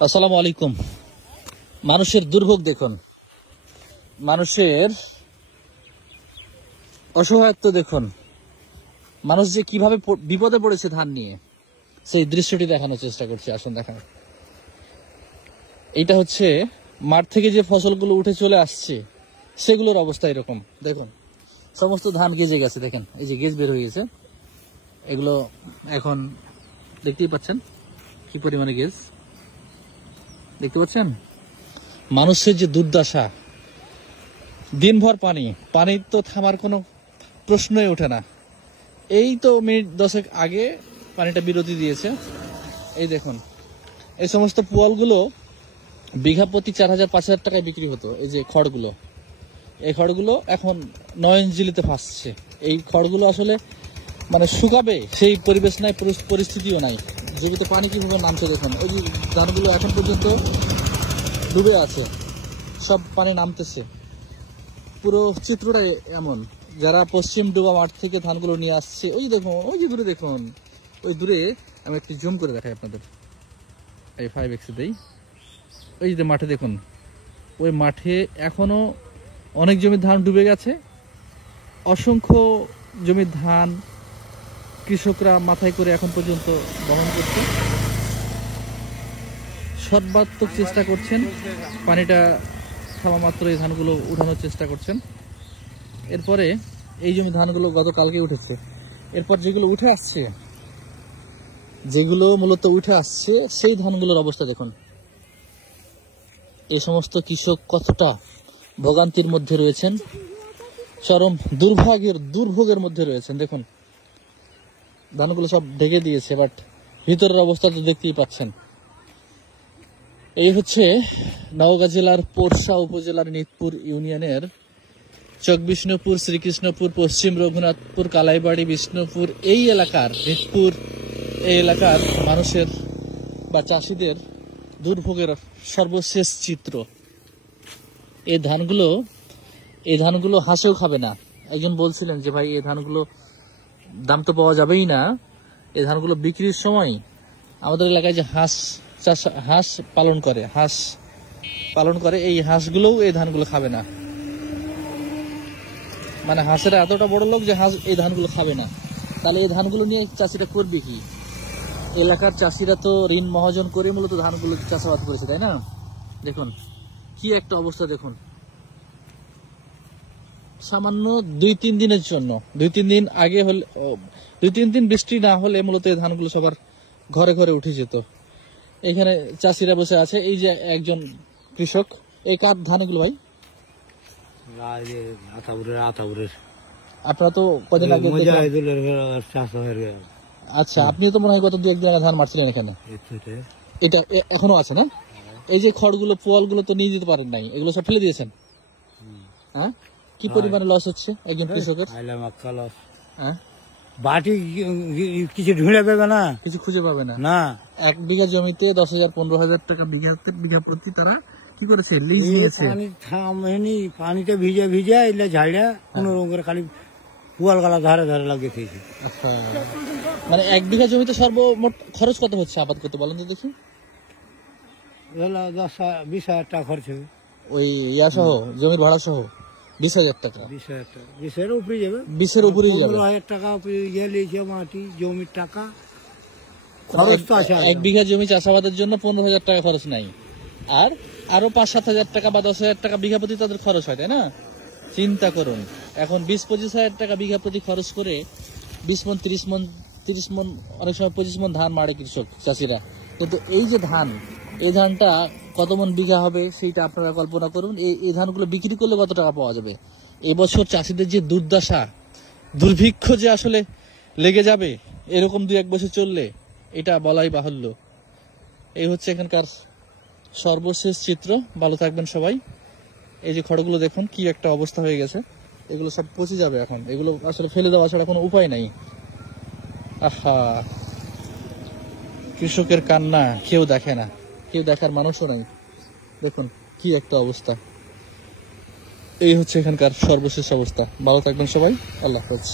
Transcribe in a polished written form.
আসসালামু আলাইকুম। মানুষের দুর্ভোগ দেখুন, মানুষের অসহায়ত্ব দেখুন, মানুষ যে কিভাবে বিপদে পড়েছে ধান নিয়ে, সেই দৃশ্যটি দেখানোর চেষ্টা করছি। আসুন দেখান। এইটা হচ্ছে মাঠ থেকে যে ফসলগুলো উঠে চলে আসছে সেগুলোর অবস্থা এরকম দেখুন। সমস্ত ধান গেজে গেছে, দেখেন এই যে গেজ বের হয়ে গেছে। এগুলো এখন দেখতেই পাচ্ছেন কি পরিমাণে গেজ, দেখতে পাচ্ছেন। মানুষের যে দুর্দশা, দিনভর পানি তো থামার কোনো প্রশ্নই ওঠে না। এই তো মিনিট 10 আগে পানিটা বিরতি দিয়েছে। এই দেখুন, এই সমস্ত পুয়ালগুলো বিঘা প্রতি 4,000-5,000 টাকায় বিক্রি হতো। এই যে খড়গুলো, এই খড়গুলো এখন নয়নজিলিতে ফাঁসছে। এই খড়গুলো আসলে মানে শুকাবে সেই পরিবেশ নাই, পরিস্থিতিও নাই। জীবিত পানি কিভাবে নামছে দেখুন। ওই যে ধানগুলো এখন পর্যন্ত ডুবে আছে, সব পানি নামতেছে। পুরো চিত্রটাই এমন। যারা পশ্চিম ডুবা মাঠ থেকে ধানগুলো নিয়ে আসছে, ওই দেখুন, ওই যে দূরে দেখুন, ওই দূরে আমি একটু জুম করে দেখাই আপনাদের। এই 5x দেই। ওই যে মাঠে দেখুন, ওই মাঠে এখনো অনেক জমির ধান ডুবে গেছে। অসংখ্য জমির ধান কৃষকরা মাথায় করে এখন পর্যন্ত বহন করছে। সর্বাত্মক চেষ্টা করছেন, পানিটা থামা মাত্র এই ধানগুলো উঠানোর চেষ্টা করছেন। এরপরে এই জমি ধানগুলো গতকালকে উঠেছে। এরপর যেগুলো উঠে আসছে, যেগুলো মূলত উঠে আসছে সেই ধানগুলোর অবস্থা দেখুন। এই সমস্ত কৃষক কতটা ভোগান্তির মধ্যে রয়েছেন, চরম দুর্ভোগের মধ্যে রয়েছেন। দেখুন, ধানগুলো সব ঢেকে দিয়েছে, বাট ভিতরের অবস্থা তো দেখতেই পাচ্ছেন। এই হচ্ছে নওগাঁ জেলার পোরশা উপজেলার নিতপুর ইউনিয়নের চকবিষ্ণুপুর, শ্রীকৃষ্ণপুর, পশ্চিম রঘুনাথপুর, কালাইবাড়ি, বিষ্ণুপুর এই এলাকার নিতপুর এই এলাকার মানুষের বা চাষিদের দুর্ভোগের সর্বশেষ চিত্র। এই ধানগুলো হাঁসেও খাবে না। একজন বলছিলেন যে ভাই, এই ধানগুলো দাম তো পাওয়া যাবেই না। এই ধানগুলো বিক্রির সময় আমাদের এলাকায় যে হাঁস পালন করে এই হাঁসগুলোও এই ধানগুলো খাবে না। মানে হাঁসেরা এতটা বড় লোক যে হাঁস এই ধানগুলো খাবে না। তাহলে এই ধানগুলো নিয়ে চাষিরা করবে কি? এলাকার চাষিরা তো ঋণ মহাজন করে মূলত ধানগুলো চাষাবাদ করেছে, তাই না? দেখুন কি একটা অবস্থা দেখুন। সামান্য 2-3 দিনের জন্য, 2-3 দিন আগে হলে, 2-3 দিন বৃষ্টি না হলে মূলত এই ধানগুলো সবার ঘরে ঘরে উঠে যেত। এখানে চাষিরা বসে আছে। এই যে একজন কৃষক, এই কার ধান এগুলো ভাই? আপনারা তো কদিন আগে, আচ্ছা, আপনি তো মনে হয় গত 2-1 দিন আগে ধান মারছিলেন এখানে। এটা এখনো আছে না? এই যে খড়গুলো, পোয়ালগুলো তো নিয়ে যেতে পারেন নাই, এগুলো সব ফেলে দিয়েছেন। হ্যাঁ, কি পরিমাণে লস হচ্ছে একজন কৃষকের? হ্যাঁ, বাটি কিছু ঢুঁড়ে পাবে না, কিছু খুঁজে পাবে না। না, 1 বিঘা জমিতে 10,000-15,000 টাকা বিঘা প্রতি তারা কি করেছে, লিজ নিয়েছে। পানিতে ভিজে এলে ঝাড়িয়া কোন রকমের খালি পুয়াল গালা ধারে ধারে লাগিয়ে দিয়েছে। মানে 1 বিঘা জমিতে সর্বমোট খরচ কত হচ্ছে আবাদ করতে, বলেন তো দেখি? 10-20,000 টাকা খরচ হবে। ওই ইয়া সহ, জমির ভাড়া সহ 20,000 টাকা। 20,000 উপরে যাবে, 20-এর উপরে যাবে। 15,000 টাকা ইয়ে লিয়েছে মাটি জমির টাকা খরচ তো আছে। 1 বিঘা জমি চাষাবাদের জন্য 15,000 টাকা খরচ নাই, আর আরো 5-7,000 টাকা বা 10,000 টাকা বিঘা প্রতি তাদের খরচ হয়, তাই না? চিন্তা করুন, এখন 20-25,000 টাকা বিঘা প্রতি খরচ করে 20 মন 30 মন অনেক সময় 25 মন ধান মারে কৃষক চাষিরা। কিন্তু এই যে ধান, এই ধানটা কত মন বিঘা হবে সেইটা আপনারা কল্পনা করুন। এই ধানগুলো বিক্রি করলে কত টাকা পাওয়া যাবে? এবছর চাষিদের যে দুর্দশা, দুর্ভিক্ষ যে আসলে লেগে যাবে এরকম 2-1 বছর চললে, এটা বলাই বাহুল্য। এই হচ্ছে এখানকার সর্বশেষ চিত্র। ভালো থাকবেন সবাই। এই যে খড়গুলো দেখুন কি একটা অবস্থা হয়ে গেছে, এগুলো সব পচে যাবে এখন। এগুলো আসলে ফেলে দেওয়া ছাড়া কোনো উপায় নাই। আহা, কৃষকের কান্না কেউ দেখে না, কেউ দেখার মানুষও নাই। দেখুন কি একটা অবস্থা। এই হচ্ছে এখানকার সর্বশেষ অবস্থা। ভালো থাকবেন সবাই, আল্লাহ হাফেজ।